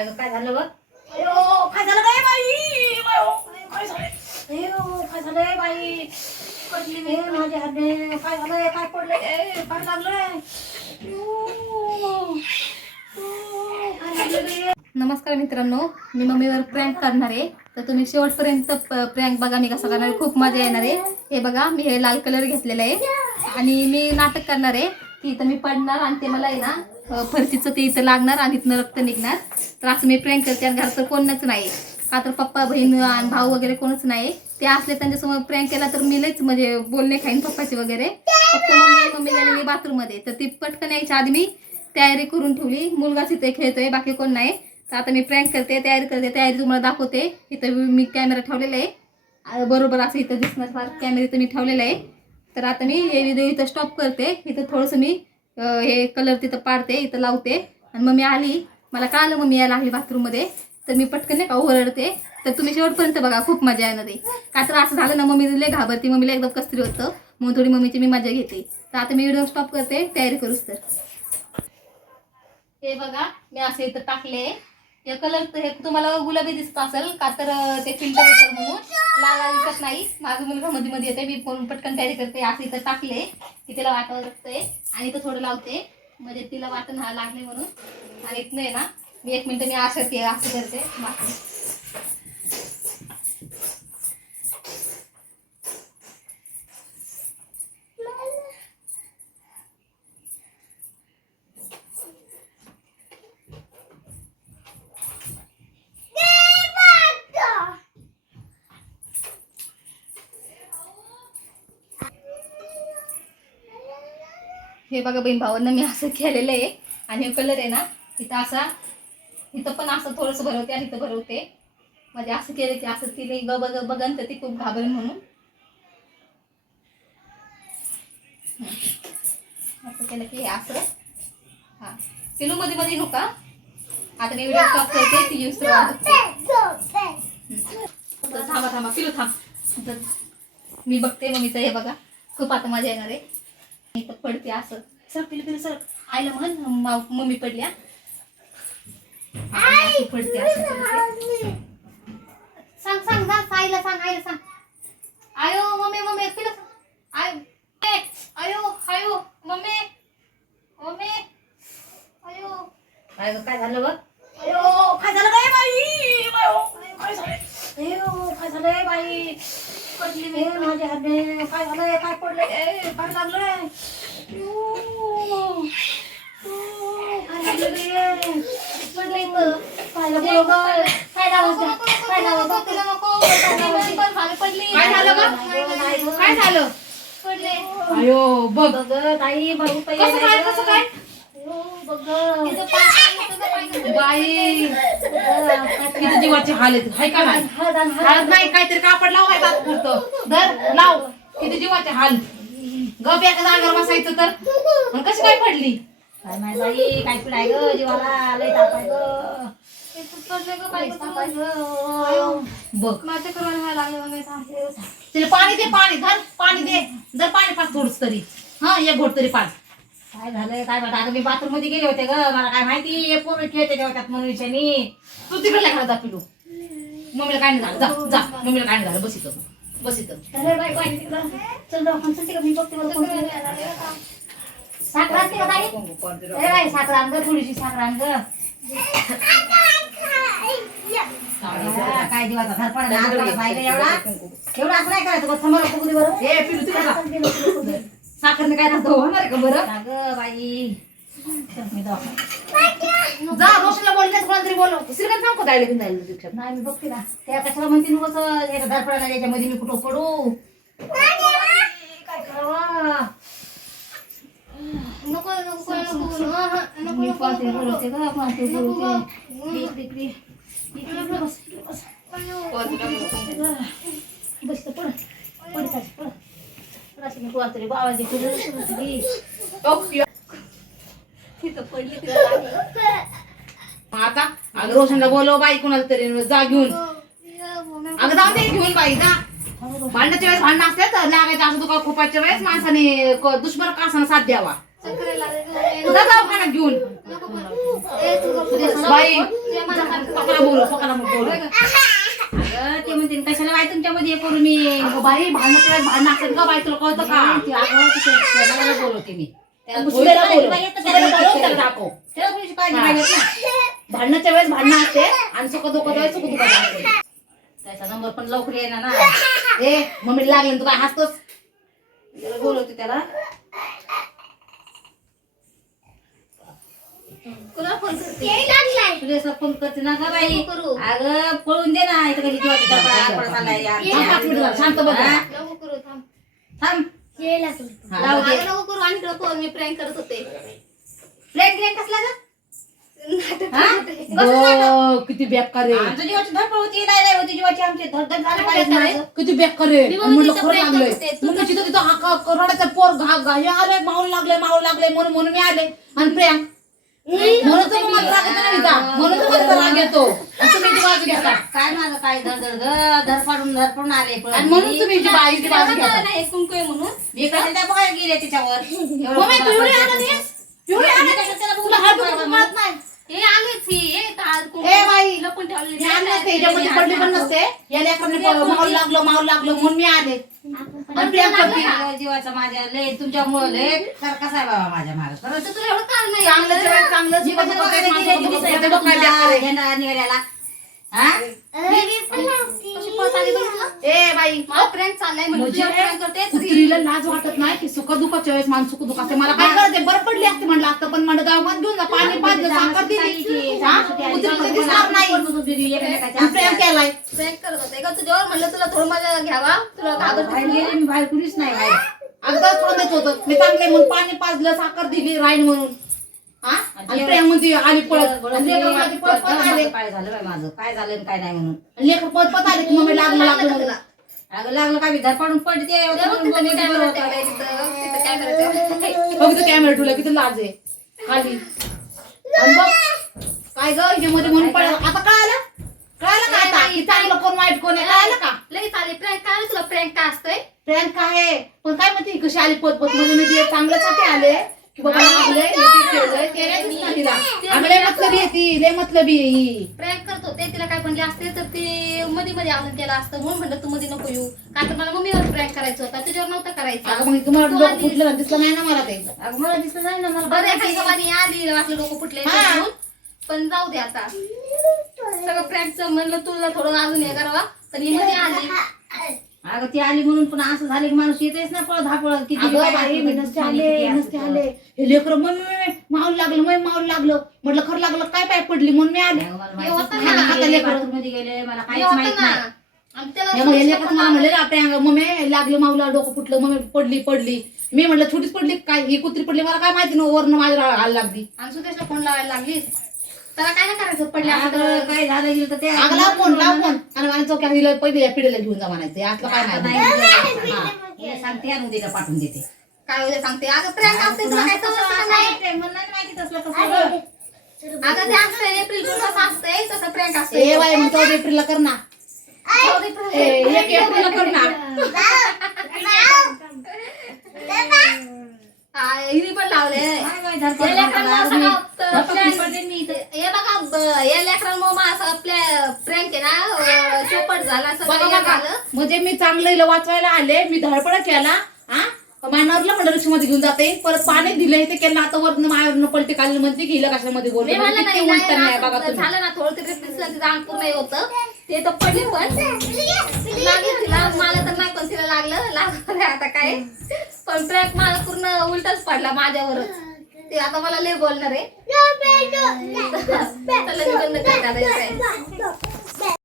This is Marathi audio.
काय काय झालं बघ? अयो काय झालं काय बाई काय झालं? अयो काय झालंय बाई पडली मी माझे हातने. काय झालंय काय पडले? काय लागलंय नमस्कार मित्रांनो मी मम्मीवर प्रँक करणार आहे. तर तुम्ही शेवटपर्यंत प्रँक बघा मी कसं करणार आहे. खूप मजा येणार आहे. हे बघा मी हे लाल कलर घेतलेला आहे. आणि मी नाटक करणार आहे. की इथं मी पडणार आणि ते मला आहे ना फरशीचं ते इथं लागणार आणि इथनं रक्त निघणार. तर असं मी प्रँक करते आणि घरात तर कोणच नाही. का तर पप्पा बहीण आणि भाऊ वगैरे कोणच नाही. ते असले त्यांच्यासमोर प्रँक केला तर मी लईच म्हणजे बोलणे खाईन पप्पाची वगैरे. फक्त मम्मी मम्मी गेलेली बाथरूममध्ये. तर ती पटकन यायच्या आधी मी तयारी करून ठेवली. मुलगाच इथे खेळतोय बाकी कोण नाही. तर आता मी प्रँक करते तयारी करते तयारी तुम्हाला दाखवते. इथं मी कॅमेरा ठेवलेला आहे. बरोबर असं इथं दिसणार फार कॅमेरा इथं मी ठेवलेला आहे. तर आता मी हे व्हिडिओ इथं स्टॉप करते. इथं थोडंसं मी हे कलर तिथं पाडते इथं लावते. आणि मम्मी आली. मला कळालं मम्मी यायला आली बाथरूममध्ये तर मी पटकन नाही का ओरडते. तर तुम्ही शेवटपर्यंत बघा खूप मजा येणार आहे. का तर असं झालं ना मम्मी लय घाबरती. मम्मीला एकदम कसतरी होतं. म्हणून थोडी मम्मीची मी मजा घेते. तर आता मी व्हिडिओ स्टॉप करते. तयारी करूच तर. हे बघा मी असे इथं टाकले. हे कलर हे तुम्हाला गुलाबी दिसत असेल. का तर ते फिल्टर येतं म्हणून. लाल दिसत नाही. माझा मुलगा मध्ये मध्ये येते मी फोन पटकन तयारी करते. असं इथं टाकले. की तिला वाटावं लागतंय. आणि इथं थोडं लावते. म्हणजे तिला वाटण हा लागले म्हणून. आणि इथनं आहे ना मी एक मिनिट मी असं ते असं करते बाकी हे बघा बहीण भावांना मी असं केलेलं आहे. आणि हे कलर आहे ना इथं असा इथं पण असं थोडंसं भरवते आणि इथं भरवते. म्हणजे असं केलं की असं तिने ग बघ बघन तर ती खूप घाबरेल म्हणून. असं केलं की हे असं. हां. पिलू मध्ये मध्ये नका आता मी व्हिडिओ स्टॉप करते ती यूज थांबा थांबा. पिलू थांब. मी बघते मम्मीचं हे बघा. खूप आता मजा येणार आहे. तर पडते असं. सर पिलू पिलू सर आईला म्हण मम्मी पडल्या. पडते असं. सांग सांग सांग आईला सांग आईला सांग. आयो मम्मी मम्मी पिलू आय आयो आयो मम्मी मम्मी आयो. काय काय झालं बघ? अयो काय झालं काय बाई काय अयो काय झालंय बाई? पडली मी माझ्या हातने काय झालंय? काय पडलंय? ए, काय लागलंय? काय झालं रे पडलं इथं काय लागलं बघ? काय झालं? काय झालं? पडले. अयो बघ. ताई भाऊ कसं काय. कसं काय. बाई किती जीवाची हाल आहेत हाय का नाही? हळद नाही काहीतरी कापड लावायचं आता पुरतं. धर लाव. किती जीवाचे हाल गप एका जागेवर बसायचं तर. मग कशी काय पडली? काय माहीत बाई काय पिढाय ग जीवाला. लय ग. बघ. तिला पाणी दे पाणी धर. पाणी दे. जर पाणी पाच थोडस तरी. हा एक घोट तरी पाच काय झालंय? काय माहीत आता मी बाथरूममध्ये गेले होते ग. मला काय माहिती? पोरं खेळते तेव्हा त्यात म्हणून विषयानी तू तिकडे घरात जा पिलू. मम्मीला काय नाही झालं? जा जा. मम्मीला काय नाही झालं? बस इथं. बस इथं. चल बाई बाई तिकडं चल दवाखान्यात चल तिकडं मी बघते मला कोण साखर आणते का ताई अरे बाई साखर आण ग थोडीशी साखर आण ग. हा, काय दिवाचा बाई ग एवढा? एवढा असं नाही करायचं. समोर बघू दे बरं. ए पिलू तिकडे जा. साखरने काय नसतं होणार आहे का बरं? अगं बाई. मी दवाखान्यात जा रोशनला बोलण्यास कोणाला तरी बोलव. श्रीकांत सांग का घेऊन जायला रिक्षात नाही मी बघते ना. त्या कशाला म्हणते नको धडपडा नाही याच्यामध्ये मी कुठं पडू? काय करावं? नको नको नको हा, हा, नको मी नको पाहते बोलवते ग पाहते बोलवते. इकडे इकडे इकडे इकडे बस इकडे बस. बस तर पड पड काय पड आता अगं रोशनला बोलव बाई कोणाला तरी जा घेऊन अगं जाऊ दे घेऊन बाई जा भांडणाच्या वेळेस भांडणं असतात लागायचं असं दुखा खोपाच्या वेळेस माणसाने क- दुश्मन कासानं साथ द्यावा जा दवाखान्यात घेऊन. बाई पकडा बोलो पकडा बोलो अगं ते म्हणते कशाला बाई तुमच्यामध्ये हे करू मी अगं बाई भांडणाच्या वेळेस भांडण असतात का बाई? तुला कळतं का? ती अगं तिथे स्वतःला बोलवते मी. त्याला मग थोडी सुनेला काळजी बोलव. पाहिजे तर सुनेला त्याला बोलव, काळजी त्याला पाहिजे. दाखव. त्याला थोडीशी काळजी हा. पाहिजे ना. भांडणाच्या वेळेस भांडणं असते आणि सुख दुःखाच्या वेळेस सुख दुःखाचं असते त्याचा नंबर पण लवकर येणार ना. ए मम्मी लागले तू काय हसतोस? त्याला बोलवते त्याला. कुणाला फोन करते? तुला फोन करते ना का बाई? नको करू. अगं पळून दे ना इथं कधी जीवाची धडपड आडपड चाललाय यार. थांब शांत हा? नको करू थांब. थांब. हा. लावू दे अगं नको करू. आणि मी प्रँक करत होते. प्लेन ग्रेन कसला ग? नाटक हा? करत होते. गं, किती बेकार रे आमच्या जीवाची धडपड होती नाही नाही होती जीवाची आमची. धडधड झाली पाहिजे. किती बेकार मी म्हणलं मम्मीचं खरं prank लागलंय. करते. तू मग तिथं तिथं हाका रडायचा पोर घा घा हे आले माऊल लागले माऊल लागले म्हणून म्हणून मी आले. आणि प्रियांक म्हणून तर मला राग येतो ना तिचा. म्हणून तर मला राग येतो आणि तुम्ही ती बाजू घेता. काय माझं काय धडधड ग धडपडून धडपडून आले. आणि म्हणून तुम्ही ती बाईची तिला बाजू कळलं घेता. नाही कुंकू आहे म्हणून? मी कशाला त्या बघायला गेले त्याच्यावर मम्मी, तू एवढी? एवढी तुला नाही. हे आलीच ही आज कुंकू ए बाई, लपून ठेवलेली मी आणलं नसते याच्यामध्ये पडली पण नसते. या लेकरांनी माऊल लागलं माऊल लागलं म्हणून मी आले. करते. अगं, जीवाचा माझ्या लय तुमच्यामुळे लय कर कसा आहे बाबा माझ्या माग? खरंच तुला एवढं कारण नाही चांगलं जेवण, चांगलं निघाल्याला हा? ए बाई मला prank चाललाय म्हणून म्हणजे तुझ्यावर prank करते. स्त्रीला लाज वाटत नाही की सुख दुःखाच्या वेळेस माणूस सुख दुःख असते मला काय कळते? बरं पडली असते म्हणलं असतं पण म्हणलं गावात घेऊन जा. पाणी पाजलं साखर दिली हा? कुत्रीला दिसणार नाही. आणि प्रेम केलाय. prank करत होते का तुझ्यावर म्हणलं तुला थोडं मजा घ्यावा. तुला घाबरते बाहेर कुणीच नाही बाहेर. होतं. मी चांगले म्हणून पाणी पाजलं साखर दिली राईन म्हणून. हा? आणि प्रेम म्हणते आली पळत. लेकरं माझी पळत पळत आले. काय झालं बाई माझं. काय झालं आणि काय नाही म्हणून. लेकरं पळत पळत आले. की मम्मी लागलं लागलं म्हणून अगं लागलं काय मी धडपडून पडते बघ तिथं कॅमेरा ठेवला किती लाज आहे. खाली. आणि बघ. काय ग मध्ये म्हणून पडलं आता कळालं? कळालं का आता? की चांगलं कोण वाईट कोण आहे? कळालं का? लगेच आले प्रँक काय तुला? प्रँक काय असतंय. प्रेम काय आहे. पण काय म्हणते कशी आली पत पत म्हणजे मी तिला चांगल्यासाठी आले. की बाबा लागलंय हे ते केलंय, ते नाही दिसणार तिला. अगं लय मतलबी आहे ती लय मतलबी आहे ही प्रँक करत होते तिला काय म्हणले असते तर ते मध्ये मध्ये आणून केलं असतं म्हणून म्हणलं तू मध्ये नको येऊ. का तर मला मम्मीवर प्रँक करायचं होता तुझ्यावर नव्हता करायचा. अगं मग तुम्हाला तू डोकं आलीस. फुटलं ना दिसलं नाही ना मला ते. अगं मला दिसलं नाही ना मला बरं गवानी आली वाटलं डोकं फुटले हा. म्हणून पण जाऊ दे आता. सगळं प्रँकचं म्हणलं तुला थोडं अजून हे करावा. पण ही मध्ये आली. अगं ती आली म्हणून पण असं झालं की माणूस येतेच ना पळ धापळ किती अगं बाई मी नसते आले नसते. आले. हे लेकर मग माऊल लागलं मग माऊल लागलं. म्हटलं खरं लागलं काय पाय पडली? म्हणून मी आले. मला हे माहितीच होतं नाही. ना, गेले, लेकरं. बाथरूममध्ये गेले मला काहीच होतं माहीत नाही. आणि त्याला हे मग हे लेकरं सुद्धा मला म्हणले ना आपल्या मम्मी लागलं माऊला डोकं फुटलं मम्मी पडली पडली. मी म्हटलं छोटीच पडली काय ही कुत्री पडली मला काय माहिती ना वरनं माझ्या हाल लागली. आणि सुदेशला फोन लावायला लागलीस? त्याला काय नाही करायचं? पडले असं अगं, काय झालं गेलं तर ते अगं लाव फोन लाव फोन आणि माझ्या चौक्यात दिलं पहिले या पिढीला घेऊन जा म्हणायचं. असलं काय नाही. हा. हे सांगते आणि पाठवून देते. काय उद्या सांगते? अगं प्रँक असते तुला काय समजतं नाही मला. अगं ते असतंय एप्रिल कसं असतंय तसं प्रँक ए असतंय बाई मग चौदा एप्रिलला कर ना. ए, एक एप्रिलला कर ना. हिने पण लावले काय या लेकरांमुळं धडपड सगळं धडपड plan- पडते मी इथे. हे बघा ब- या लेकरांमुळे माझा सगळा प्रँक आहे ना अं, चौपट झाला सगळं बघा हे बघा. झालं म्हणजे मी चांगलं हिला वाचवायला आले मी धडपड केला हा? मानावरला म्हणलं रिक्षामध्ये घेऊन जाते. परत पाणी दिलं ते केलं आता वरनं मायावरनं पलटी काढली म्हणते की हिला कशामध्ये बोलले नाही, उलट नाही, नाही बघा असं तुम्ही. झालं ना थोडं तरी दिसलं तिचं अंग पूर्ण हे होतं. ते तर पडली पण. लागली तिला मला तर नाही पण तिला लागलं लागलं आता काय. पण ट्रॅक मला पूर्ण उलटच पडला माझ्यावरच. ते आता मला लय बोलणार आहे.